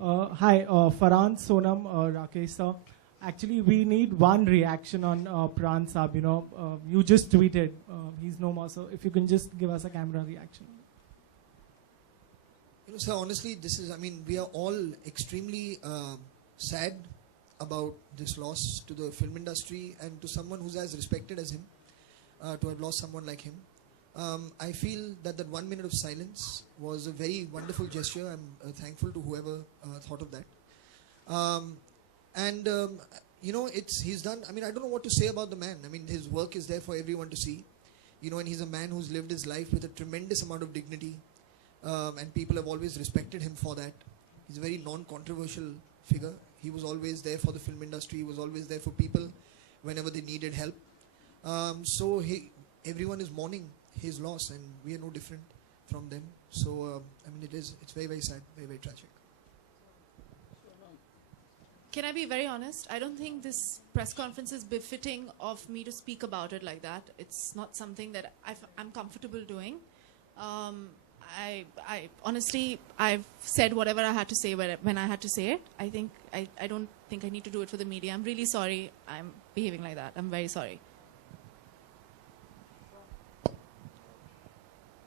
Hi, Farhan, Sonam, Rakesh sir. Actually, we need one reaction on Pran Saab. You just tweeted. He's no more. So if you can just give us a camera reaction. Sir, honestly, we are all extremely sad about this loss to the film industry and to someone who's as respected as him, to have lost someone like him. I feel that 1 minute of silence was a very wonderful gesture. I'm thankful to whoever thought of that. He's done, I don't know what to say about the man. His work is there for everyone to see. And he's a man who's lived his life with a tremendous amount of dignity. And people have always respected him for that. He's a very non-controversial figure. He was always there for the film industry. He was always there for people whenever they needed help. Everyone is mourning his loss, and we are no different from them. So, it's very, very sad, very, very tragic. Can I be very honest? I don't think this press conference is befitting of me to speak about it like that. It's not something that I'm comfortable doing. I honestly, I've said whatever I had to say when I had to say it. I don't think I need to do it for the media. I'm really sorry I'm behaving like that. I'm very sorry.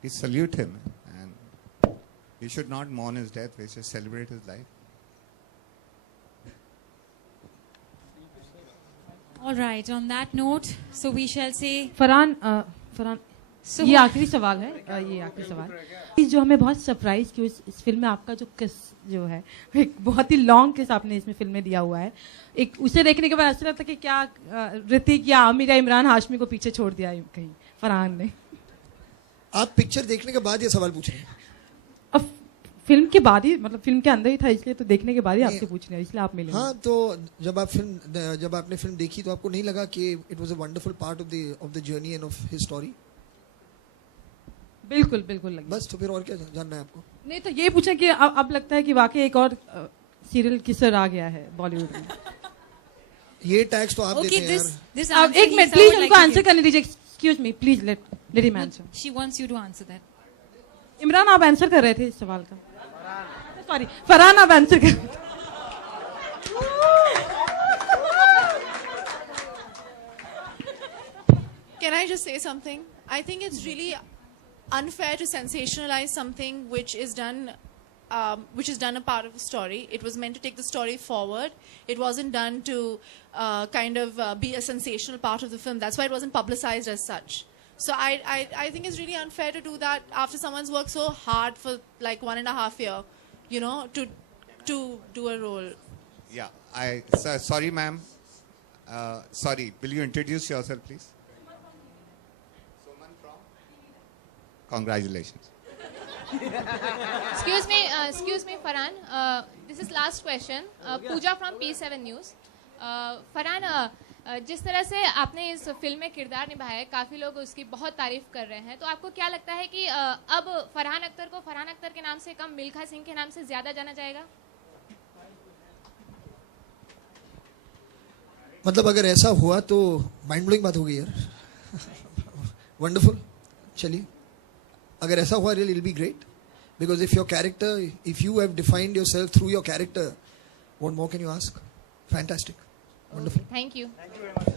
We salute him, and we should not mourn his death. We should celebrate his life. All right. On that note, so we shall say. Farhan ये आखिरी सवाल है जो हमें बहुत surprise की इस film में आपका जो किस जो है एक बहुत ही लॉन्ग किस आपने इसमें फिल्म में दिया हुआ है एक उसे देखने के बाद ऐसा लगता कि क्या ऋतिक या आमिर या इमरान हाशमी को पीछे छोड़ दिया कहीं फरहान ने आप पिक्चर देखने के बाद ये सवाल पूछ रहे हैं? अब फिल्म के बाद ही फिल्म के अंदर ही था इसलिए तो देखने के बाद ही आपसे पूछ रहे हैं इसलिए आप मिले हाँ तो जब आपने फिल्म देखी तो आपको नहीं लगा कि it was a wonderful part of the journey end of his story? बिल्कुल लगी। बस तो फिर और क्या जानना है आपको? नहीं तो ये पूछा कि अब लगता है कि वाकई एक और सीरियल किसर आ गया है बॉलीवुड में। ये टैक्स तो आप देते हैं यार। एक मिनट प्लीज उनको आंसर करने दीजिए। Excuse me please let him answer. She wants you to answer that. Imran आप आंसर कर रहे थे इस सवाल का। सॉरी फरहान आप आंसर कर रहे थे। Can I just say something? I think it's really unfair to sensationalize something which is done a part of the story. It was meant to take the story forward. It wasn't done to be a sensational part of the film. That's why it wasn't publicized as such. So I think it's really unfair to do that after someone's worked so hard for like 1.5 years, to do a role. Yeah, sorry ma'am. Sorry, will you introduce yourself please? Congratulations. Excuse me, Farhan. This is last question. Pooja from P7 News. Farhan, जिस तरह से आपने इस film में किरदार निभाया है, काफी लोग उसकी बहुत तारीफ कर रहे हैं, तो आपको क्या लगता है कि अब फरहान अख्तर को फरहान अख्तर के नाम से कम मिल्खा सिंह के नाम से ज्यादा जाना जाएगा? अगर ऐसा हुआ तो माइंड ब्लोइंग बात होगी यार। वंडरफुल। चलिए, अगर ऐसा हुआ really it'll be great, because if you have defined yourself through your character, what more can you ask? Fantastic, wonderful. Okay, thank you. Thank you very much.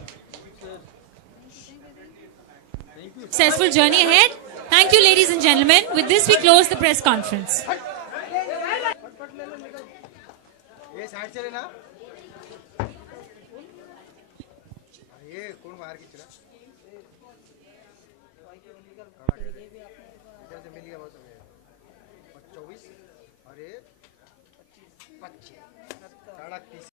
Successful journey ahead. Thank you, ladies and gentlemen. With this, we close the press conference. ये side चले ना, ये कौन बाहर की चला? इधर से मिल गया बहुत समय। 24 और ये 25 30